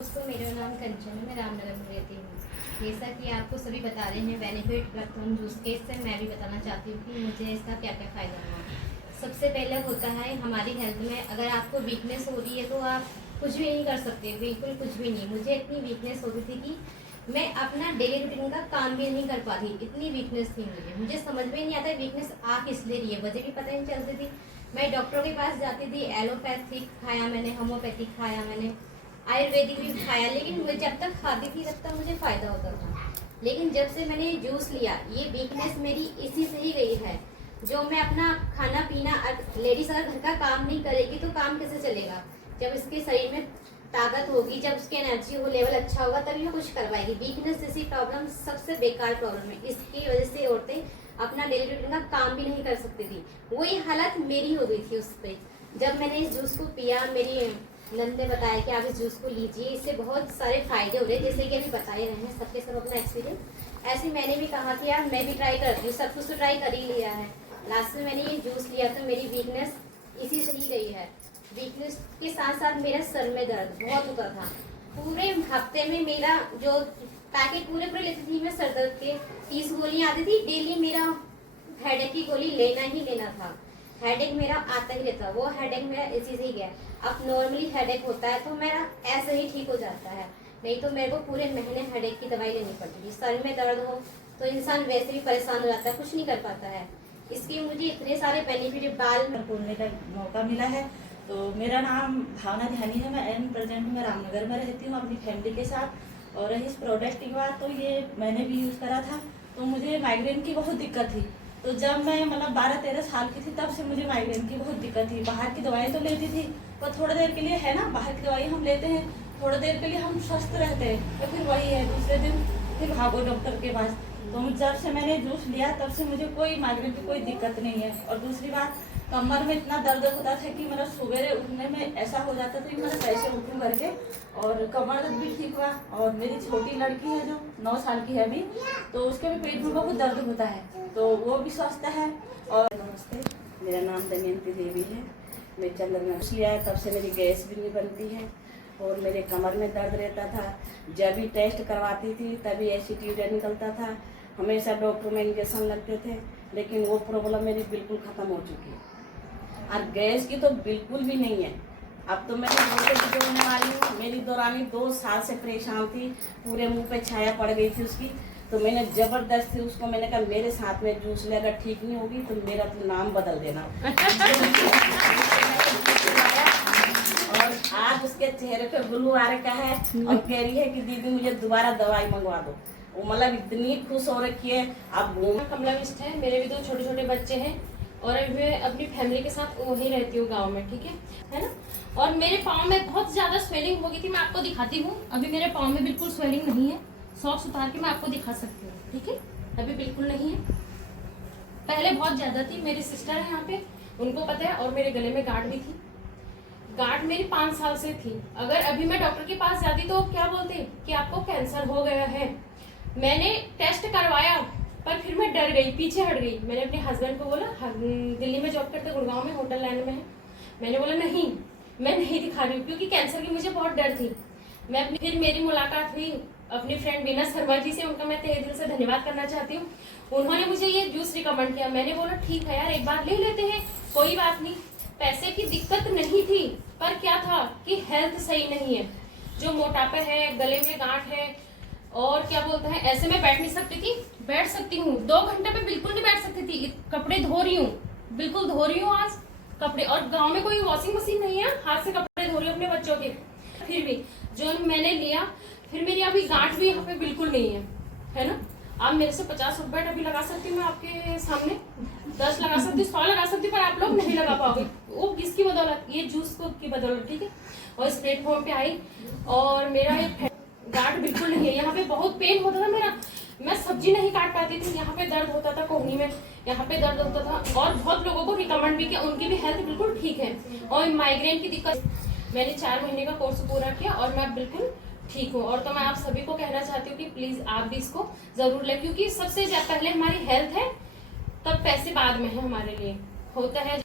दोस्तों, मेरा नाम कंचन है। मैं रामनगर में रहती हूँ। जैसा कि आपको सभी बता रहे हैं बेनिफिट रक्तम जूस के, इससे मैं भी बताना चाहती हूँ कि मुझे इसका क्या क्या फ़ायदा हुआ। सबसे पहले होता है हमारी हेल्थ में, अगर आपको वीकनेस हो रही है तो आप कुछ भी नहीं कर सकते, बिल्कुल कुछ भी नहीं। मुझे इतनी वीकनेस हो रही थी कि मैं अपना डेली रूटीन का काम भी नहीं कर पाती, इतनी वीकनेस थी मुझे समझ में नहीं आता वीकनेस आ किस लिए रही है, वजह भी पता नहीं चलती थी। मैं डॉक्टरों के पास जाती थी, एलोपैथिक खाया मैंने, होम्योपैथिक खाया मैंने, आयुर्वेदिक भी खाया, लेकिन मैं जब तक खाती थी तब तक मुझे फ़ायदा होता था। लेकिन जब से मैंने जूस लिया, ये वीकनेस मेरी इसी से ही गई है। जो मैं अपना खाना पीना, लेडीज अगर घर का काम नहीं करेगी तो काम कैसे चलेगा? जब इसके शरीर में ताकत होगी, जब उसकी एनर्जी हो लेवल अच्छा होगा, तभी वो कुछ कर पाएगी। वीकनेस जैसी प्रॉब्लम सबसे बेकार प्रॉब्लम है। इसकी वजह से औरतें अपना डेली रूटीन का काम भी नहीं कर सकती थी। वही हालत मेरी हो गई थी उस पर। जब मैंने इस जूस को पिया, मेरी नंद ने बताया कि आप इस जूस को लीजिए, इससे बहुत सारे फायदे हो रहे हैं, जैसे कि अभी बताए रहे हैं सबके सब अपना एक्सपीरियंस। ऐसे मैंने भी कहा कि यार मैं भी ट्राई करती हूँ, सब कुछ तो ट्राई कर ही लिया है। लास्ट में मैंने ये जूस लिया तो मेरी वीकनेस इसी से ही गई है। वीकनेस के साथ साथ मेरा सर में दर्द बहुत होता था। पूरे हफ्ते में मेरा जो पैकेट पूरे लेती थी मैं सर दर्द के, 30 गोलियाँ आती थी डेली। मेरा हेडेक की गोली लेना ही लेना था। हेडेक मेरा आता ही रहता, वो हेडेक मेरा इसी से ही गया। अब नॉर्मली हेडेक होता है तो मेरा ऐसे ही ठीक हो जाता है, नहीं तो मेरे को पूरे महीने हेडेक की दवाई लेनी पड़ती थी। सर में दर्द हो तो इंसान वैसे भी परेशान हो जाता है, कुछ नहीं कर पाता है। इसके मुझे इतने सारे बेनिफिट बाल में बोलने का मौका मिला है। तो मेरा नाम भावना ध्यानी है। मैं एन प्रेजेंट में रामनगर में रहती हूँ अपनी फैमिली के साथ। और इस प्रोडक्ट की बात, तो ये मैंने भी यूज़ करा था। तो मुझे माइग्रेन की बहुत दिक्कत थी। तो जब मैं 12-13 साल की थी तब से मुझे माइग्रेन की बहुत दिक्कत थी। बाहर की दवाई तो लेती थी, पर थोड़ी देर के लिए है ना, बाहर की दवाई हम लेते हैं, थोड़ी देर के लिए हम स्वस्थ रहते हैं, तो फिर वही है दूसरे दिन फिर भागो डॉक्टर के पास। तो जब से मैंने जूस लिया तब से मुझे कोई माइग्रेन की कोई दिक्कत नहीं है। और दूसरी बात, कमर में इतना दर्द होता था कि मेरा सवेरे उठने में ऐसा हो जाता था कि मैं कैसे उठूँ करके। और कमर दर्द भी ठीक हुआ। और मेरी छोटी लड़की है जो 9 साल की है अभी, तो उसके भी पेट में बहुत दर्द होता है, तो वो भी स्वस्थ है। और नमस्ते, मेरा नाम दमयंती देवी है। मैं चंद्रनगर लिया तब से मेरी गैस भी नहीं बनती है और मेरे कमर में दर्द रहता था। जब भी टेस्ट करवाती थी तभी एसिड यूरिया निकलता था, हमेशा डॉक्टर में इंजेक्शन लगते थे, लेकिन वो प्रॉब्लम मेरी बिल्कुल ख़त्म हो चुकी है। और गैस की तो बिल्कुल भी नहीं है। अब तो मैं जोड़ने वाली हूँ। मेरी दौरानी 2 साल से परेशान थी, पूरे मुंह पे छाया पड़ गई थी उसकी। तो मैंने ज़बरदस्ती उसको मैंने कहा मेरे साथ में जूस ले, अगर ठीक नहीं होगी तो मेरा तो नाम बदल देना। और आज उसके चेहरे पे ग्लो आ रखा है और कह रही है कि दीदी मुझे दोबारा दवाई मंगवा दो। वो मतलब इतनी खुश हो रखी है। अब कमला मिस्ट है। मेरे भी 2 छोटे छोटे बच्चे हैं और मैं अपनी फैमिली के साथ वहीं रहती हूँ गांव में, ठीक है ना। और मेरे पाँव में बहुत ज़्यादा स्वेलिंग हो गई थी। मैं आपको दिखाती हूँ, अभी मेरे पाँव में बिल्कुल स्वेलिंग नहीं है। सॉक्स उतार के मैं आपको दिखा सकती हूँ, ठीक है। अभी बिल्कुल नहीं है, पहले बहुत ज़्यादा थी। मेरी सिस्टर है यहाँ पे, उनको पता है। और मेरे गले में गांठ भी थी। गांठ मेरी 5 साल से थी। अगर अभी मैं डॉक्टर के पास जाती तो क्या बोलते कि आपको कैंसर हो गया है। मैंने टेस्ट करवाया पर फिर मैं डर गई, पीछे हट गई। मैंने अपने हस्बैंड को बोला, दिल्ली में जॉब करते, गुड़गांव में होटल लाइन में है। मैंने बोला नहीं, मैं नहीं दिखा रही हूँ, क्योंकि कैंसर की मुझे बहुत डर थी। फिर मेरी मुलाकात हुई अपनी फ्रेंड बीना शर्मा जी से। उनका मैं तहे दिल से धन्यवाद करना चाहती हूँ। उन्होंने मुझे ये जूस रिकमेंड किया। मैंने बोला ठीक है यार, एक बार ले लेते हैं, कोई बात नहीं। पैसे की दिक्कत नहीं थी, पर क्या था कि हेल्थ सही नहीं है। जो मोटापा है, गले में गांठ है, और क्या बोलते हैं, ऐसे में बैठ नहीं सकती थी। बैठ सकती हूँ 2 घंटे में, बिल्कुल नहीं बैठ सकती थी। कपड़े धो रही हूँ, बिल्कुल धो रही हूँ आज कपड़े। और गांव में कोई वॉशिंग मशीन नहीं है, हाथ से कपड़े धो रही हूँ अपने बच्चों के। फिर भी जो मैंने लिया, फिर मेरी अभी गांठ भी यहाँ पे बिल्कुल नहीं है ना। आप मेरे से 50 रुपए अभी लगा सकती हूँ, मैं आपके सामने 10 लगा सकती हूँ, 100 लगा सकती हूँ, पर आप लोग नहीं लगा पाओगे। वो किसकी बदौलत? ये जूस को की बदौलत, ठीक है। और इस प्लेटफॉर्म पे आई और मेरा एक गांठ बिल्कुल नहीं है। यहाँ पे बहुत पेन होता था मेरा, मैं सब्जी नहीं काट पाती थी। यहाँ पे दर्द होता था कोहनी में, यहाँ पे दर्द होता था। और बहुत लोगों को रिकमेंड भी किया, उनकी भी हेल्थ बिल्कुल ठीक है। और माइग्रेन की दिक्कत, मैंने 4 महीने का कोर्स पूरा किया और मैं बिल्कुल ठीक हूँ। और तो मैं आप सभी को कहना चाहती हूँ कि प्लीज आप भी इसको जरूर लें, क्योंकि सबसे पहले हमारी हेल्थ है, तब पैसे बाद में है हमारे लिए होता है।